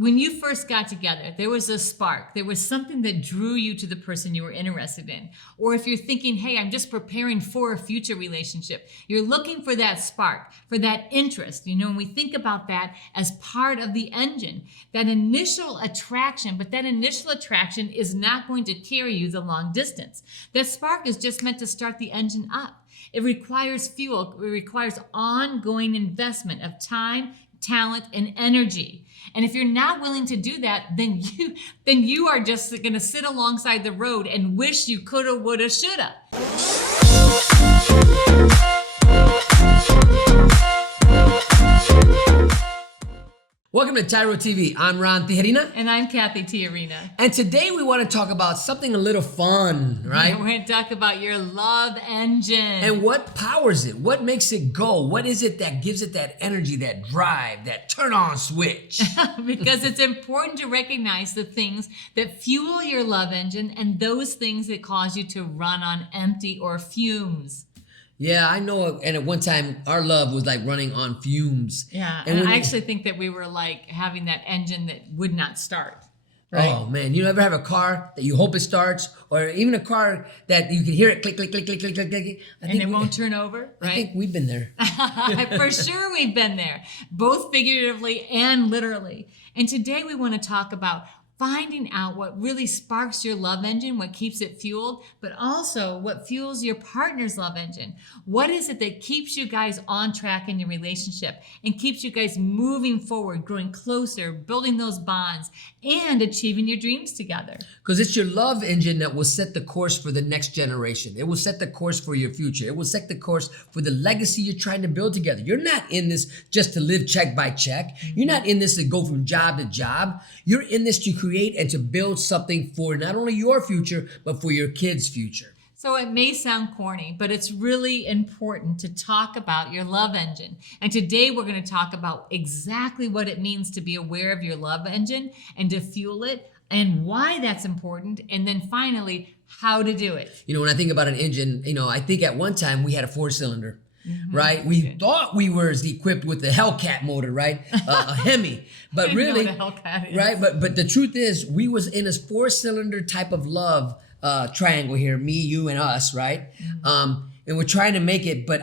when you first got together, there was a spark. There was something that drew you to the person you were interested in. Or if you're thinking, hey, I'm just preparing for a future relationship, you're looking for that spark, for that interest. You know, when we think about that as part of the engine, that initial attraction, but that initial attraction is not going to carry you the long distance. That spark is just meant to start the engine up. It requires fuel. It requires ongoing investment of time, talent, and energy. And if you're not willing to do that, then you are just going to sit alongside the road and wish you coulda, woulda, shoulda. Welcome to TYRO TV. I'm Ron Tijerina. And I'm Cathy Tijerina. And today we want to talk about something a little fun, right? Yeah, we're going to talk about your love engine. And what powers it? What makes it go? What is it that gives it that energy, that drive, that turn on switch? Because it's important to recognize the things that fuel your love engine and those things that cause you to run on empty or fumes. Yeah, I know. And at one time, our love was like running on fumes. Yeah, and I actually think that we were like having that engine that would not start. Right? Oh, man. You ever have a car that you hope it starts? Or even a car that you can hear it click, click, click, click, click, click, click. And it won't turn over, right? I think we've been there. For sure we've been there, both figuratively and literally. And today we want to talk about finding out what really sparks your love engine, what keeps it fueled, but also what fuels your partner's love engine. What is it that keeps you guys on track in your relationship and keeps you guys moving forward, growing closer, building those bonds, and achieving your dreams together? Because it's your love engine that will set the course for the next generation. It will set the course for your future. It will set the course for the legacy you're trying to build together. You're not in this just to live check by check. You're not in this to go from job to job. You're in this to create and to build something for not only your future, but for your kids' future. So it may sound corny, but it's really important to talk about your love engine. And today we're going to talk about exactly what it means to be aware of your love engine and to fuel it and why that's important. And then finally, how to do it. You know, when I think about an engine, I think at one time we had a 4-cylinder. Right? We thought we were equipped with the Hellcat motor, right? A Hemi. But really, right? But the truth is we was in a 4-cylinder type of love triangle here, me, you, and us, right? And we're trying to make it, but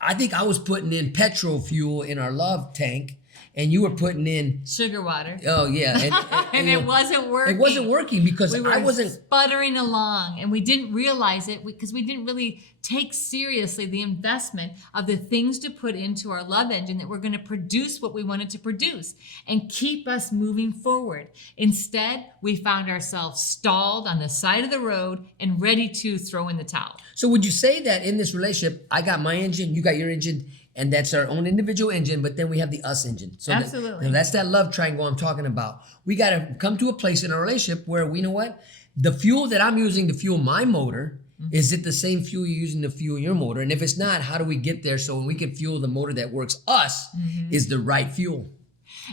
I think I was putting in petrol fuel in our love tank. And you were putting in sugar water. Oh yeah, and it wasn't working. It wasn't working because I wasn't sputtering along, and we didn't realize it because we didn't really take seriously the investment of the things to put into our love engine that were going to produce what we wanted to produce and keep us moving forward. Instead, we found ourselves stalled on the side of the road and ready to throw in the towel. So would you say that in this relationship, I got my engine, you got your engine? And that's our own individual engine, but then we have the us engine. So absolutely. That's that love triangle I'm talking about. We got to come to a place in our relationship where we know what? The fuel that I'm using to fuel my motor, is it the same fuel you're using to fuel your motor? And if it's not, how do we get there so we can fuel the motor that works us is the right fuel?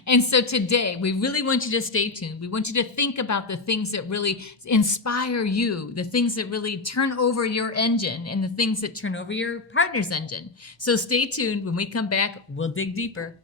And so today, we really want you to stay tuned. We want you to think about the things that really inspire you, the things that really turn over your engine, and the things that turn over your partner's engine. So stay tuned. When we come back, we'll dig deeper.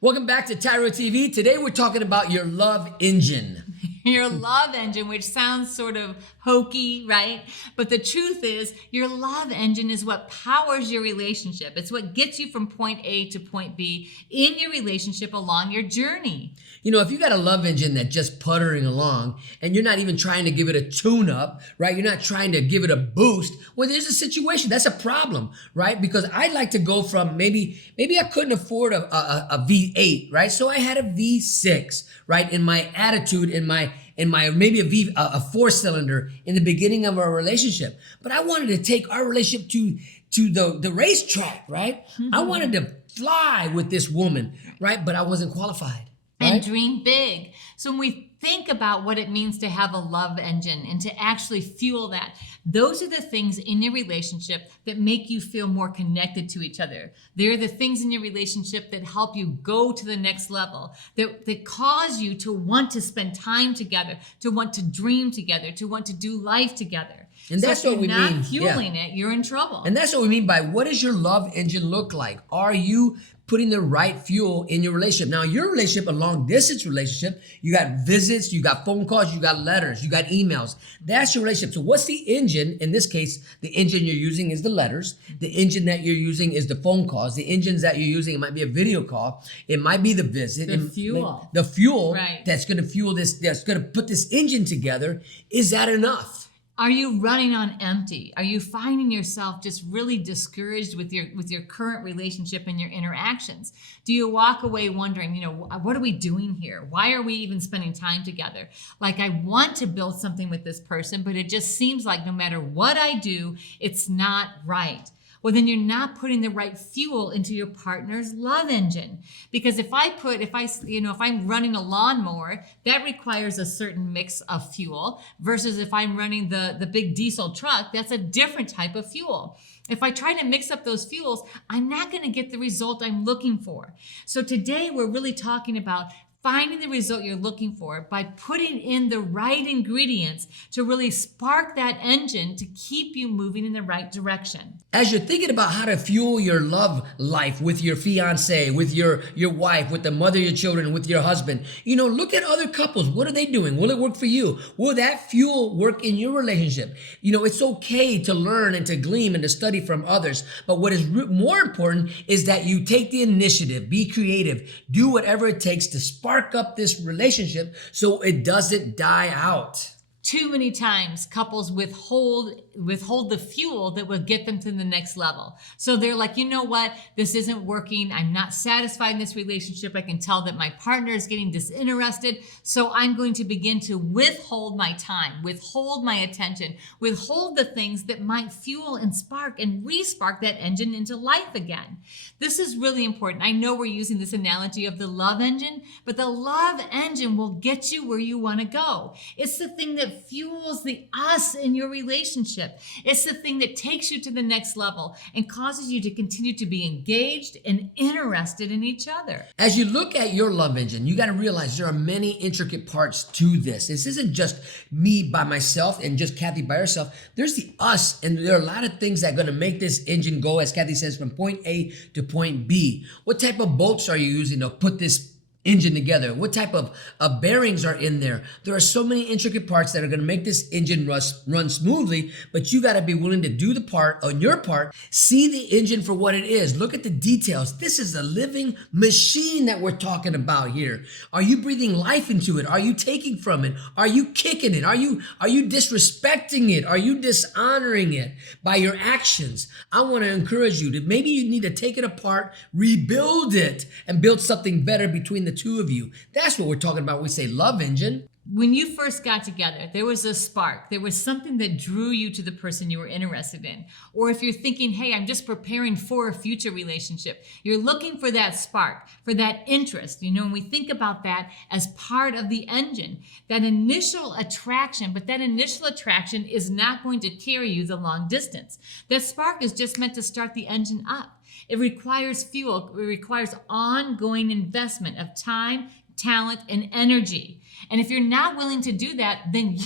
Welcome back to TYRO TV. Today we're talking about your love engine. Your love engine, which sounds sort of hokey, right? But the truth is, your love engine is what powers your relationship. It's what gets you from point A to point B in your relationship along your journey. You know, if you got a love engine that's just puttering along and you're not even trying to give it a tune-up, right? You're not trying to give it a boost. Well, there's a situation. That's a problem, right? Because I'd like to go from maybe I couldn't afford a V8, right? So I had a V6, right? In my attitude, in my maybe a 4-cylinder in the beginning of our relationship. But I wanted to take our relationship to the racetrack, right? I wanted to fly with this woman, right? But I wasn't qualified. and right? dream big. So when we think about what it means to have a love engine and to actually fuel that, those are the things in your relationship that make you feel more connected to each other. They're the things in your relationship that help you go to the next level, that cause you to want to spend time together, to want to dream together, to want to do life together. And that's so if what we you're not mean. fueling it, you're in trouble. And that's what we mean by what does your love engine look like? Are you putting the right fuel in your relationship? Now, your relationship, a long distance relationship, you got visits, you got phone calls, you got letters, you got emails. That's your relationship. So what's the engine? In this case, the engine you're using is the letters. The engine that you're using is the phone calls. The engines that you're using, it might be a video call. It might be the visit. The fuel. The fuel Right. that's going to fuel this, that's going to put this engine together. Is that enough? Are you running on empty? Are you finding yourself just really discouraged with your current relationship and your interactions? Do you walk away wondering, what are we doing here? Why are we even spending time together? Like, I want to build something with this person, but it just seems like no matter what I do, it's not right. Well, then you're not putting the right fuel into your partner's love engine. Because if I'm running a lawnmower, that requires a certain mix of fuel, versus if I'm running the big diesel truck, that's a different type of fuel. If I try to mix up those fuels, I'm not going to get the result I'm looking for. So today we're really talking about finding the result you're looking for by putting in the right ingredients to really spark that engine to keep you moving in the right direction. As you're thinking about how to fuel your love life with your fiance, with your wife, with the mother of your children, with your husband, look at other couples. What are they doing? Will it work for you? Will that fuel work in your relationship? It's okay to learn and to glean and to study from others. But what is more important is that you take the initiative, be creative, do whatever it takes to spark up this relationship so it doesn't die out. Too many times couples withhold the fuel that will get them to the next level. So they're like, you know what? This isn't working. I'm not satisfied in this relationship. I can tell that my partner is getting disinterested. So I'm going to begin to withhold my time, withhold my attention, withhold the things that might fuel and spark and re-spark that engine into life again. This is really important. I know we're using this analogy of the love engine, but the love engine will get you where you want to go. It's the thing that fuels the us in your relationship. It's the thing that takes you to the next level and causes you to continue to be engaged and interested in each other. As you look at your love engine, you got to realize there are many intricate parts to this. This isn't just me by myself and just Cathy by herself. There's the us, and there are a lot of things that are going to make this engine go, as Cathy says, from point A to point B. What type of bolts are you using to put this engine together? What type of bearings are in there? There are so many intricate parts that are going to make this engine run smoothly, but you got to be willing to do the part on your part. See the engine for what it is. Look at the details. This is a living machine that we're talking about here. Are you breathing life into it? Are you taking from it? Are you kicking it? Are you disrespecting it? Are you dishonoring it by your actions? I want to encourage you to maybe you need to take it apart, rebuild it, and build something better between the two of you. That's what we're talking about. We say love engine. When you first got together, there was a spark. There was something that drew you to the person you were interested in. Or if you're thinking, hey, I'm just preparing for a future relationship, you're looking for that spark, for that interest. And we think about that as part of the engine, that initial attraction, but that initial attraction is not going to carry you the long distance. That spark is just meant to start the engine up. It requires fuel. It requires ongoing investment of time, talent, and energy. And if you're not willing to do that, then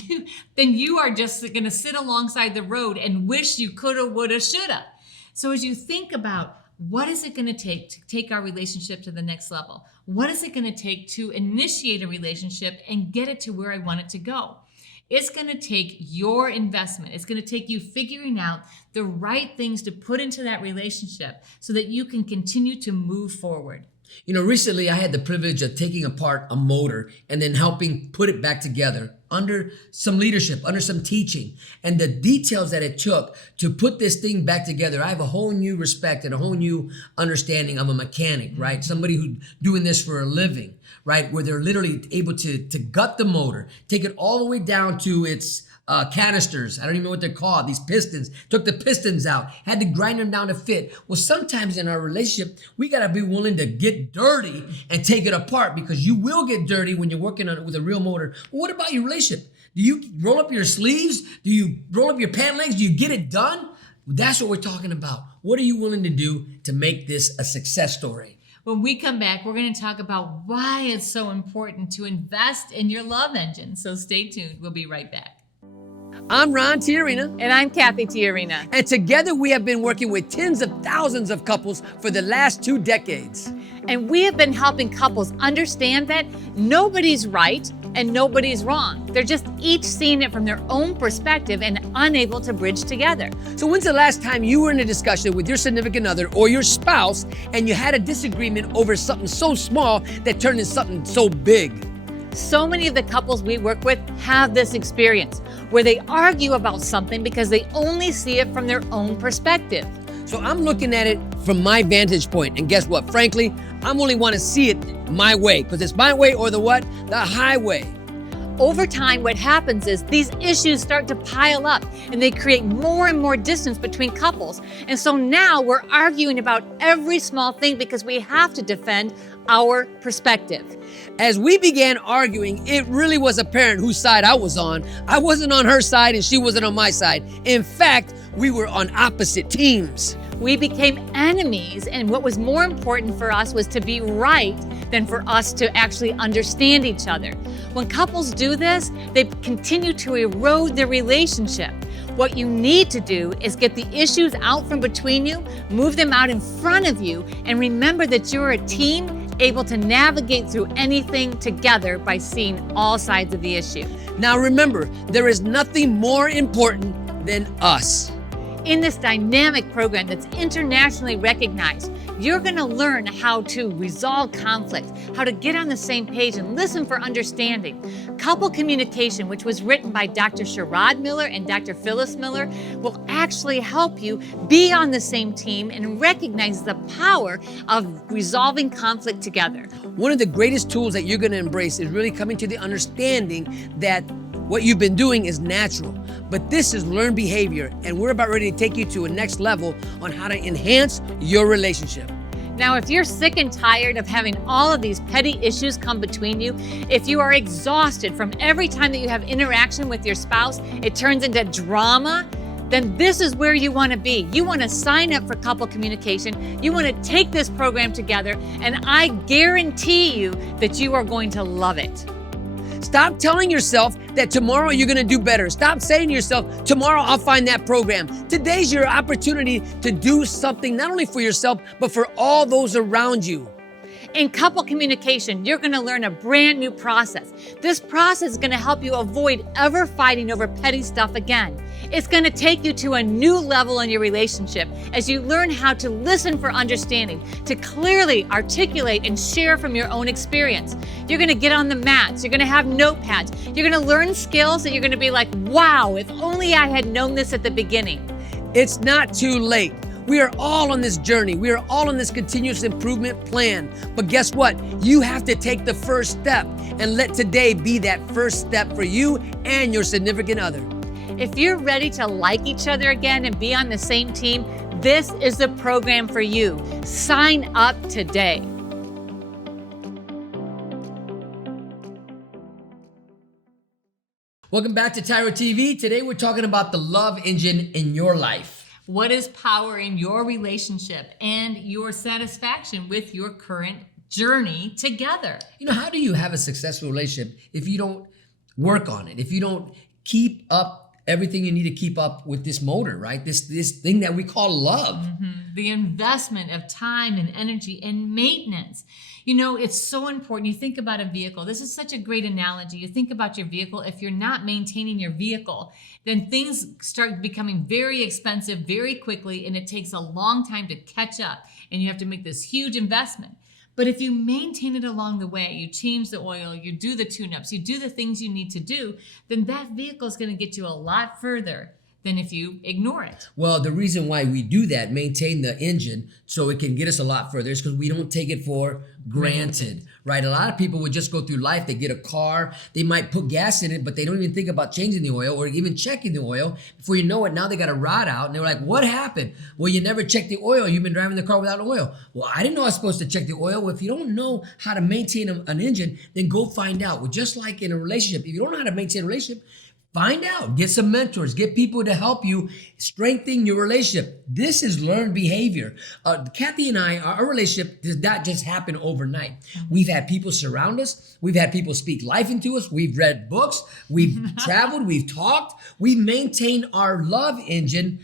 you are just going to sit alongside the road and wish you coulda, woulda, shoulda. So as you think about what is it going to take our relationship to the next level? What is it going to take to initiate a relationship and get it to where I want it to go? It's going to take your investment. It's going to take you figuring out the right things to put into that relationship so that you can continue to move forward. Recently I had the privilege of taking apart a motor and then helping put it back together under some leadership, under some teaching, and the details that it took to put this thing back together. I have a whole new respect and a whole new understanding of a mechanic, right? Somebody who's doing this for a living. right? Where they're literally able to gut the motor, take it all the way down to its canisters. I don't even know what they're called. These pistons. Took the pistons out. Had to grind them down to fit. Well, sometimes in our relationship, we got to be willing to get dirty and take it apart, because you will get dirty when you're working on it with a real motor. Well, what about your relationship? Do you roll up your sleeves? Do you roll up your pant legs? Do you get it done? That's what we're talking about. What are you willing to do to make this a success story? When we come back, we're going to talk about why it's so important to invest in your love engine. So stay tuned. We'll be right back. I'm Ron Tijerina. And I'm Cathy Tijerina. And together we have been working with tens of thousands of couples for the last 2 decades. And we have been helping couples understand that nobody's right and nobody's wrong. They're just each seeing it from their own perspective and unable to bridge together. So when's the last time you were in a discussion with your significant other or your spouse and you had a disagreement over something so small that turned into something so big? So many of the couples we work with have this experience where they argue about something because they only see it from their own perspective. So I'm looking at it from my vantage point, and guess what? Frankly, I'm only want to see it my way, because it's my way or the what? The highway. Over time, what happens is these issues start to pile up and they create more and more distance between couples. And so now we're arguing about every small thing because we have to defend our perspective. As we began arguing, it really was apparent whose side I was on. I wasn't on her side and she wasn't on my side. In fact, we were on opposite teams. We became enemies, and what was more important for us was to be right than for us to actually understand each other. When couples do this, they continue to erode their relationship. What you need to do is get the issues out from between you, move them out in front of you, and remember that you're a team able to navigate through anything together by seeing all sides of the issue. Now remember, there is nothing more important than us. In this dynamic program that's internationally recognized, you're going to learn how to resolve conflict, how to get on the same page and listen for understanding. Couple communication, which was written by Dr. Sherrod Miller and Dr. Phyllis Miller, will actually help you be on the same team and recognize the power of resolving conflict together. One of the greatest tools that you're going to embrace is really coming to the understanding that what you've been doing is natural, but this is learned behavior, and we're about ready to take you to a next level on how to enhance your relationship. Now, if you're sick and tired of having all of these petty issues come between you, if you are exhausted from every time that you have interaction with your spouse, it turns into drama, then this is where you want to be. You want to sign up for couple communication. You want to take this program together, and I guarantee you that you are going to love it. Stop telling yourself that tomorrow you're going to do better. Stop saying to yourself, tomorrow I'll find that program. Today's your opportunity to do something not only for yourself, but for all those around you. In couple communication, you're going to learn a brand new process. This process is going to help you avoid ever fighting over petty stuff again. It's going to take you to a new level in your relationship as you learn how to listen for understanding, to clearly articulate and share from your own experience. You're going to get on the mats. You're going to have notepads. You're going to learn skills that you're going to be like, wow, if only I had known this at the beginning. It's not too late. We are all on this journey. We are all on this continuous improvement plan. But guess what? You have to take the first step and let today be that first step for you and your significant other. If you're ready to like each other again and be on the same team, this is the program for you. Sign up today. Welcome back to TYRO TV. Today we're talking about the love engine in your life. What is powering your relationship and your satisfaction with your current journey together? You know, how do you have a successful relationship if you don't work on it? If you don't keep up everything you need to keep up with this motor, right? This thing that we call love. Mm-hmm. The investment of time and energy and maintenance. You know, it's so important. You think about a vehicle. This is such a great analogy. You think about your vehicle. If you're not maintaining your vehicle, then things start becoming very expensive very quickly, and it takes a long time to catch up, and you have to make this huge investment. But if you maintain it along the way, you change the oil, you do the tune-ups, you do the things you need to do, then that vehicle is going to get you a lot further than if you ignore it. Well, the reason why we do that, maintain the engine so it can get us a lot further, is because we don't take it for granted, right? A lot of people would just go through life. They get a car, they might put gas in it, but they don't even think about changing the oil or even checking the oil. Before you know it, now they got a rod out and they're like, what happened? Well, you never checked the oil. You've been driving the car without oil. Well, I didn't know I was supposed to check the oil. Well, if you don't know how to maintain an engine, then go find out. Well, just like in a relationship, if you don't know how to maintain a relationship, find out, get some mentors, get people to help you strengthen your relationship. This is learned behavior. Cathy and I, our relationship does not just happen overnight. We've had people surround us. We've had people speak life into us. We've read books. We've traveled. We've talked. We maintain our love engine.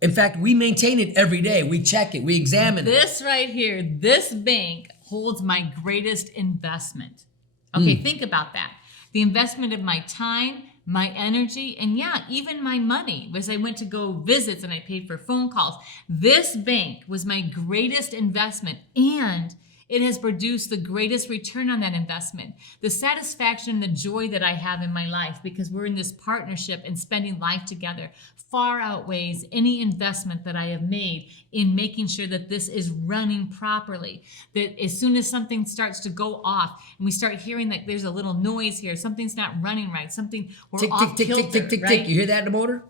In fact, we maintain it every day. We check it. We examine it. This right here, this bank holds my greatest investment. Okay, think about that. The investment of my time, my energy, and even my money. As I went to go visits and I paid for phone calls, this bank was my greatest investment, and it has produced the greatest return on that investment. The satisfaction and the joy that I have in my life because we're in this partnership and spending life together far outweighs any investment that I have made in making sure that this is running properly. That as soon as something starts to go off and we start hearing that there's a little noise here, something's not running right, we're tick, off tick, tick, kilter, tick, tick, right? tick. You hear that in the motor?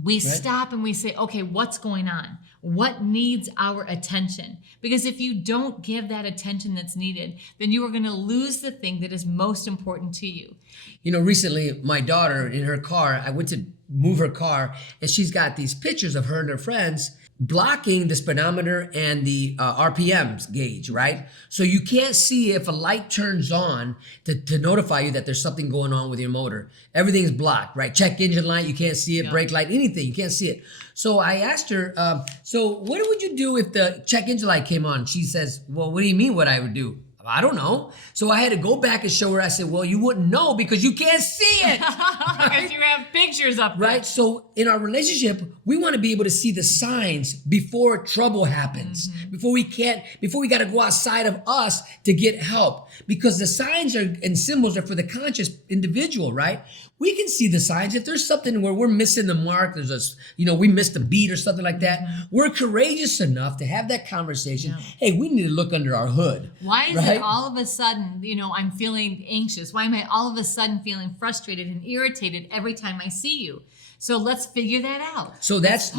We stop and we say, okay, what's going on? What needs our attention? Because if you don't give that attention that's needed, then you are going to lose the thing that is most important to you. You know, recently, my daughter in her car, I went to move her car, and she's got these pictures of her and her friends blocking the speedometer and the RPMs gauge, right? So you can't see if a light turns on to notify you that there's something going on with your motor. Everything's blocked, right? Check engine light, you can't see it. Brake light, anything, you can't see it. So I asked her, so what would you do if the check engine light came on? She says, well, what do you mean what I would do? I don't know. So I had to go back and show her. I said, well, you wouldn't know because you can't see it. Because you have pictures up there. Right? So in our relationship, we want to be able to see the signs before trouble happens, before we got to go outside of us to get help, because the signs and symbols are for the conscious individual, right? We can see the signs. If there's something where we're missing the mark, we missed a beat or something like that, we're courageous enough to have that conversation. Hey, we need to look under our hood. Why is it all of a sudden, I'm feeling anxious? Why am I all of a sudden feeling frustrated and irritated every time I see you? So let's figure that out. So that's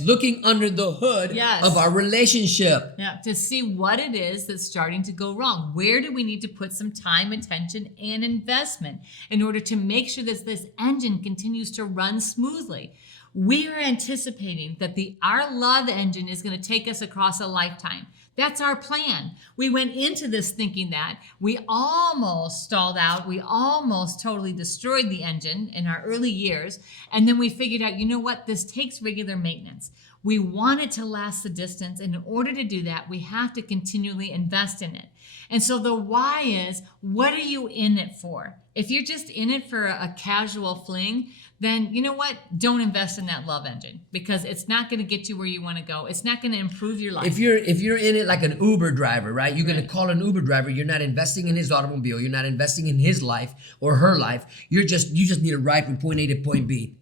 looking under the hood of our relationship. Yeah, to see what it is that's starting to go wrong. Where do we need to put some time, attention, and investment in order to make sure that this engine continues to run smoothly? We are anticipating that our love engine is going to take us across a lifetime. That's our plan. We went into this thinking that we almost stalled out. We almost totally destroyed the engine in our early years. And then we figured out, you know what? This takes regular maintenance. We want it to last the distance. And in order to do that, we have to continually invest in it. And so the why is, what are you in it for? If you're just in it for a casual fling, then you know what? Don't invest in that love engine, because it's not going to get you where you want to go. It's not going to improve your life. If you're in it like an Uber driver, right? You're going to call an Uber driver. You're not investing in his automobile. You're not investing in his life or her life. You just need a ride from point A to point B.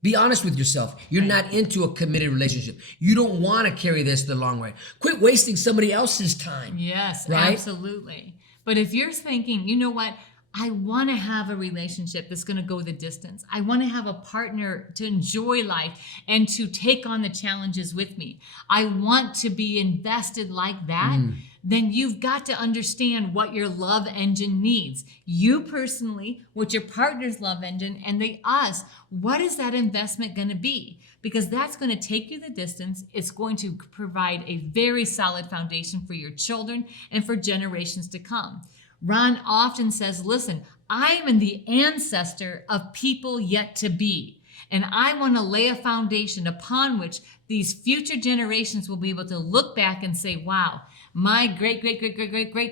Be honest with yourself. You're not into a committed relationship. You don't want to carry this the long way. Quit wasting somebody else's time. Yes, right? Absolutely. But if you're thinking, you know what? I want to have a relationship that's going to go the distance. I want to have a partner to enjoy life and to take on the challenges with me. I want to be invested like that. Then you've got to understand what your love engine needs. You personally, what your partner's love engine, and us, what is that investment going to be? Because that's going to take you the distance. It's going to provide a very solid foundation for your children and for generations to come. Ron often says, listen, I am the ancestor of people yet to be. And I want to lay a foundation upon which these future generations will be able to look back and say, wow, my great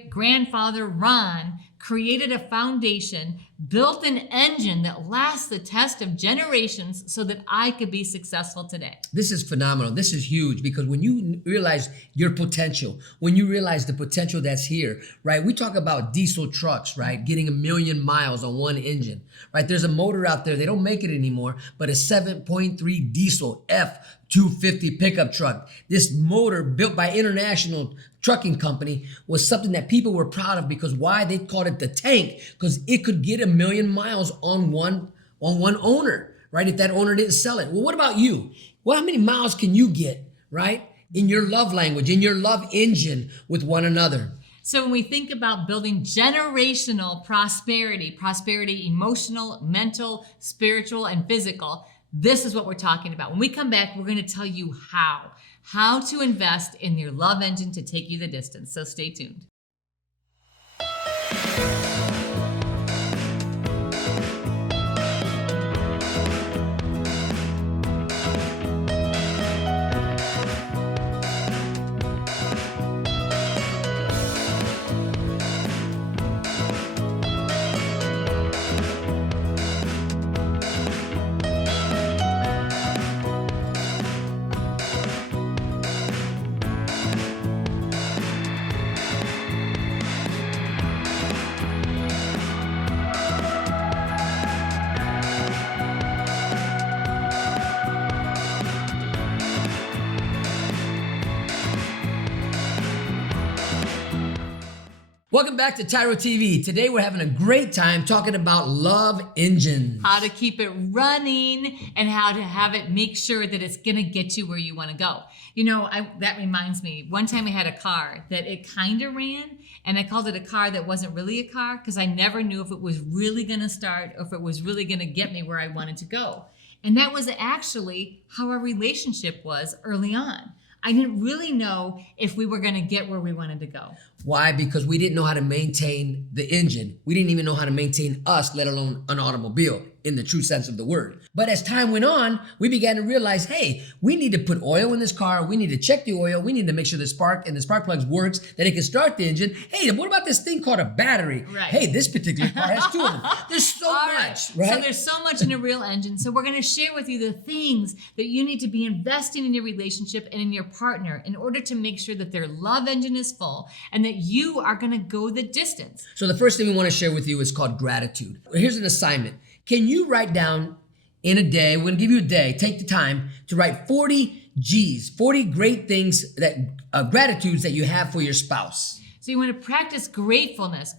grandfather Ron created a foundation built an engine that lasts the test of generations so that I could be successful today. This is phenomenal. This is huge because when you realize your potential, when you realize the potential that's here, right? We talk about diesel trucks, right? Getting 1 million miles on one engine, right? There's a motor out there. They don't make it anymore, but a 7.3 diesel F250 pickup truck. This motor built by International Trucking Company was something that people were proud of because why? They called it the tank because it could get 1 million miles on one owner, right? If that owner didn't sell it. Well, what about you? Well, how many miles can you get, right? In your love language, in your love engine with one another. So when we think about building generational prosperity emotional, mental, spiritual, and physical, this is what we're talking about. When we come back, we're going to tell you how to invest in your love engine to take you the distance. So stay tuned. Welcome back to TYRO TV. Today we're having a great time talking about love engines. How to keep it running and how to have it make sure that it's going to get you where you want to go. You know, that reminds me, one time I had a car that it kind of ran and I called it a car that wasn't really a car because I never knew if it was really going to start or if it was really going to get me where I wanted to go. And that was actually how our relationship was early on. I didn't really know if we were going to get where we wanted to go. Why? Because we didn't know how to maintain the engine. We didn't even know how to maintain us, let alone an automobile in the true sense of the word. But as time went on, we began to realize, hey, we need to put oil in this car. We need to check the oil. We need to make sure the spark and the spark plugs works, that it can start the engine. Hey, what about this thing called a battery? Right. Hey, this particular car has 2 of them. There's so much, right? So there's so much in a real engine. So we're going to share with you the things that you need to be investing in your relationship and in your partner in order to make sure that their love engine is full and that you are going to go the distance. So the first thing we want to share with you is called gratitude. Here's an assignment. Can you write down in a day, we're going to give you a day, take the time to write 40 G's, 40 great things that gratitudes that you have for your spouse. So you want to practice gratefulness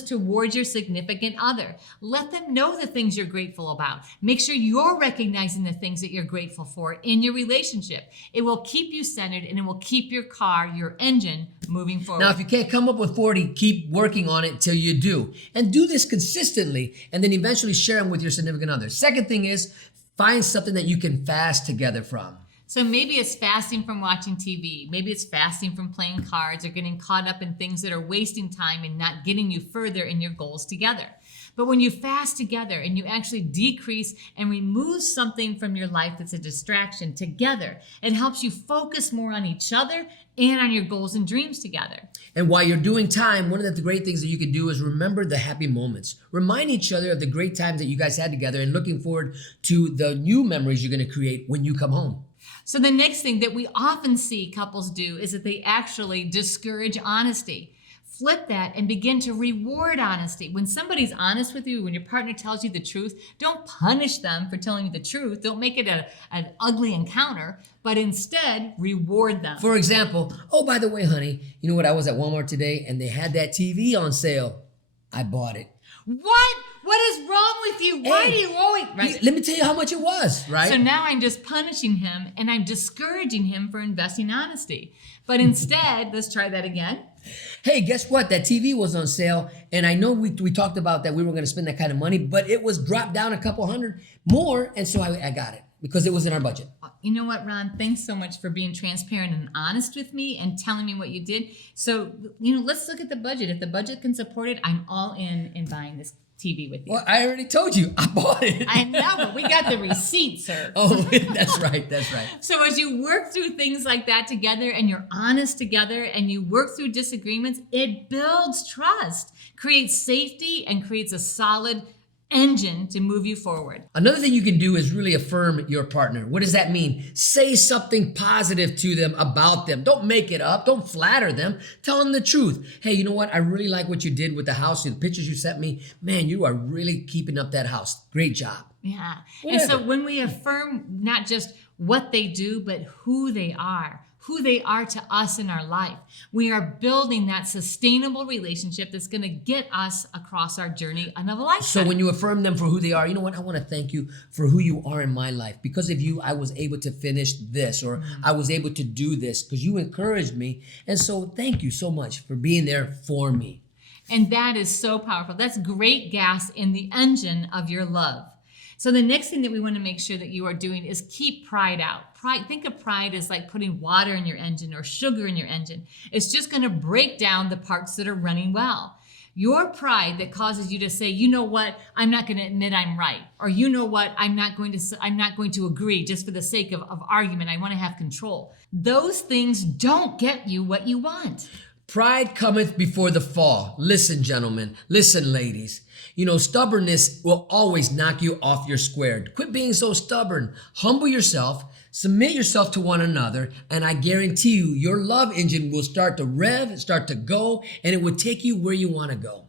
towards your significant other. Let them know the things you're grateful about. Make sure you're recognizing the things that you're grateful for in your relationship. It will keep you centered and it will keep your car, your engine, moving forward. Now, if you can't come up with 40, keep working on it until you do. And do this consistently and then eventually share them with your significant other. Second thing is find something that you can fast together from. So maybe it's fasting from watching TV. Maybe it's fasting from playing cards or getting caught up in things that are wasting time and not getting you further in your goals together. But when you fast together and you actually decrease and remove something from your life that's a distraction together, it helps you focus more on each other and on your goals and dreams together. And while you're doing time, one of the great things that you can do is remember the happy moments. Remind each other of the great times that you guys had together and looking forward to the new memories you're going to create when you come home. So the next thing that we often see couples do is that they actually discourage honesty. Flip that and begin to reward honesty. When somebody's honest with you, when your partner tells you the truth, don't punish them for telling you the truth. Don't make it an ugly encounter, but instead reward them. For example, oh, by the way, honey, you know what? I was at Walmart today and they had that TV on sale. I bought it. What? What is wrong with you? Why do you always... Right. Let me tell you how much it was, right? So now I'm just punishing him and I'm discouraging him for investing honesty. But instead, let's try that again. Hey, guess what? That TV was on sale. And I know we talked about that we were going to spend that kind of money, but it was dropped down a couple hundred more. And so I got it because it was in our budget. You know what, Ron? Thanks so much for being transparent and honest with me and telling me what you did. So, let's look at the budget. If the budget can support it, I'm all in buying this TV with you. Well, I already told you. I bought it. I know, but we got the receipt, sir. Oh, that's right. That's right. So as you work through things like that together and you're honest together and you work through disagreements, it builds trust, creates safety, and creates a solid engine to move you forward. Another thing you can do is really affirm your partner. What does that mean? Say something positive to them about them. Don't make it up. Don't flatter them. Tell them the truth. Hey, you know what? I really like what you did with the house and the pictures you sent me. Man, you are really keeping up that house. Great job. Yeah. Whatever. And so when we affirm not just what they do, but who they are to us in our life, we are building that sustainable relationship that's going to get us across our journey of a lifetime. So when you affirm them for who they are, you know what? I want to thank you for who you are in my life. Because of you, I was able to finish this, or I was able to do this because you encouraged me. And so thank you so much for being there for me. And that is so powerful. That's great gas in the engine of your love. So the next thing that we want to make sure that you are doing is keep pride out. Think of pride as like putting water in your engine or sugar in your engine. It's just going to break down the parts that are running well. Your pride that causes you to say, you know what, I'm not going to admit I'm right. Or you know what, I'm not going to agree just for the sake of argument. I want to have control. Those things don't get you what you want. Pride cometh before the fall. Listen, gentlemen. Listen, ladies. You know, stubbornness will always knock you off your square. Quit being so stubborn. Humble yourself. Submit yourself to one another. And I guarantee you, your love engine will start to rev, start to go, and it will take you where you want to go.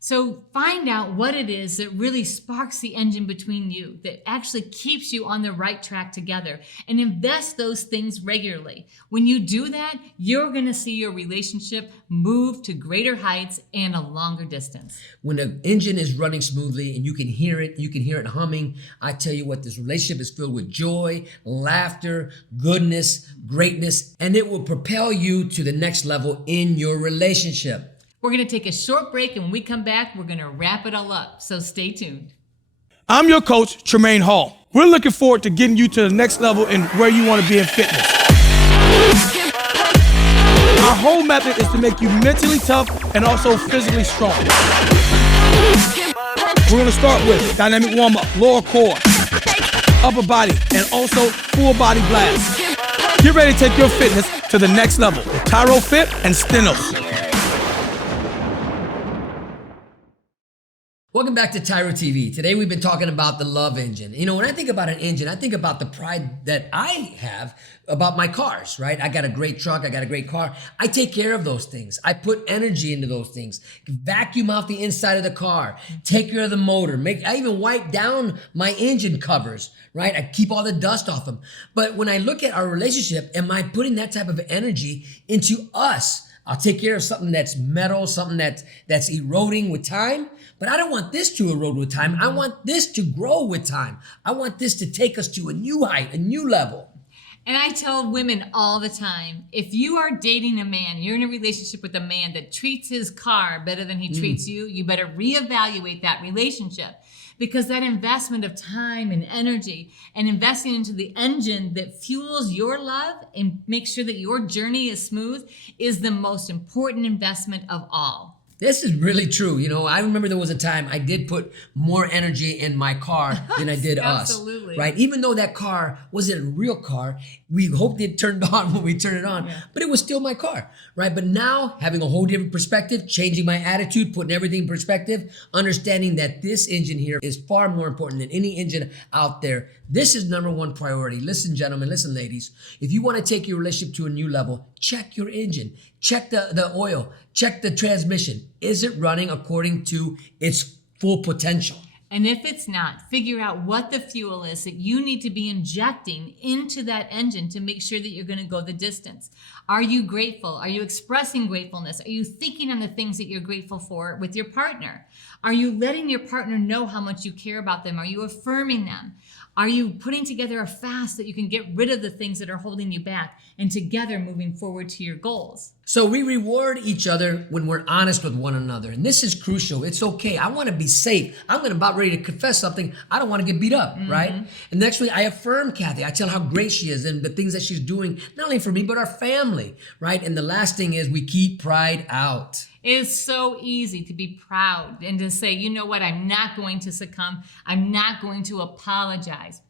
So find out what it is that really sparks the engine between you, that actually keeps you on the right track together, and invest those things regularly. When you do that, you're going to see your relationship move to greater heights and a longer distance. When the engine is running smoothly and you can hear it humming, I tell you what, this relationship is filled with joy, laughter, goodness, greatness, and it will propel you to the next level in your relationship. We're going to take a short break, and when we come back, we're going to wrap it all up. So stay tuned. I'm your coach, Tremaine Hall. We're looking forward to getting you to the next level in where you want to be in fitness. Our whole method is to make you mentally tough and also physically strong. We're going to start with dynamic warm-up, lower core, upper body, and also full body blast. Get ready to take your fitness to the next level with TYRO Fit and Stenos. Welcome back to TYRO TV. Today we've been talking about the love engine. You know, when I think about an engine, I think about the pride that I have about my cars, right? I got a great truck, I got a great car. I take care of those things. I put energy into those things. Vacuum out the inside of the car, take care of the motor. I even wipe down my engine covers, right? I keep all the dust off them. But when I look at our relationship, am I putting that type of energy into us? I'll take care of something that's metal, something that's eroding with time. But I don't want this to erode with time. I want this to grow with time. I want this to take us to a new height, a new level. And I tell women all the time, if you are dating a man, you're in a relationship with a man that treats his car better than he treats you, you better reevaluate that relationship. Because that investment of time and energy and investing into the engine that fuels your love and makes sure that your journey is smooth is the most important investment of all. This is really true. You know, I remember there was a time I did put more energy in my car than I did Absolutely. us, right? Even though that car wasn't a real car, we hoped it turned on when we turned it on, but it was still my car, right? But now having a whole different perspective, changing my attitude, putting everything in perspective, understanding that this engine here is far more important than any engine out there. This is number one priority. Listen, gentlemen, listen, ladies. If you want to take your relationship to a new level, check your engine, check the oil, check the transmission. Is it running according to its full potential? And if it's not, figure out what the fuel is that you need to be injecting into that engine to make sure that you're going to go the distance. Are you grateful? Are you expressing gratefulness? Are you thinking on the things that you're grateful for with your partner? Are you letting your partner know how much you care about them? Are you affirming them? Are you putting together a fast that you can get rid of the things that are holding you back and together moving forward to your goals? So we reward each other when we're honest with one another. And this is crucial. It's okay. I want to be safe. I'm about ready to confess something. I don't want to get beat up, right? And next week I affirm Cathy. I tell her how great she is and the things that she's doing, not only for me, but our family, right? And the last thing is we keep pride out. It is so easy to be proud and to say, you know what, I'm not going to succumb. I'm not going to apologize.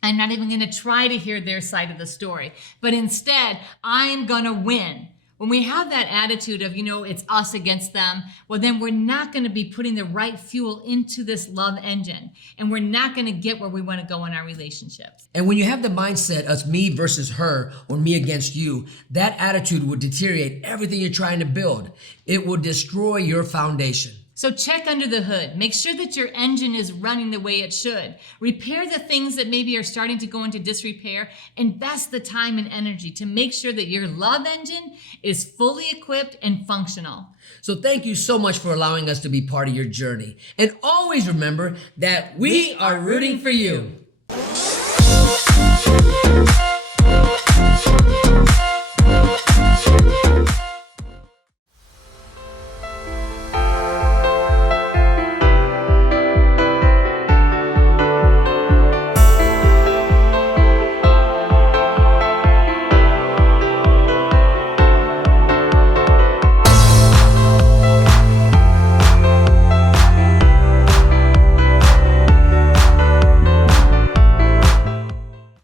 I'm not even going to try to hear their side of the story. But instead, I'm going to win. When we have that attitude of, it's us against them, well, then we're not going to be putting the right fuel into this love engine, and we're not going to get where we want to go in our relationships. And when you have the mindset of me versus her or me against you, that attitude will deteriorate everything you're trying to build. It will destroy your foundation. So check under the hood. Make sure that your engine is running the way it should. Repair the things that maybe are starting to go into disrepair. Invest the time and energy to make sure that your love engine is fully equipped and functional. So thank you so much for allowing us to be part of your journey. And always remember that we are rooting for you.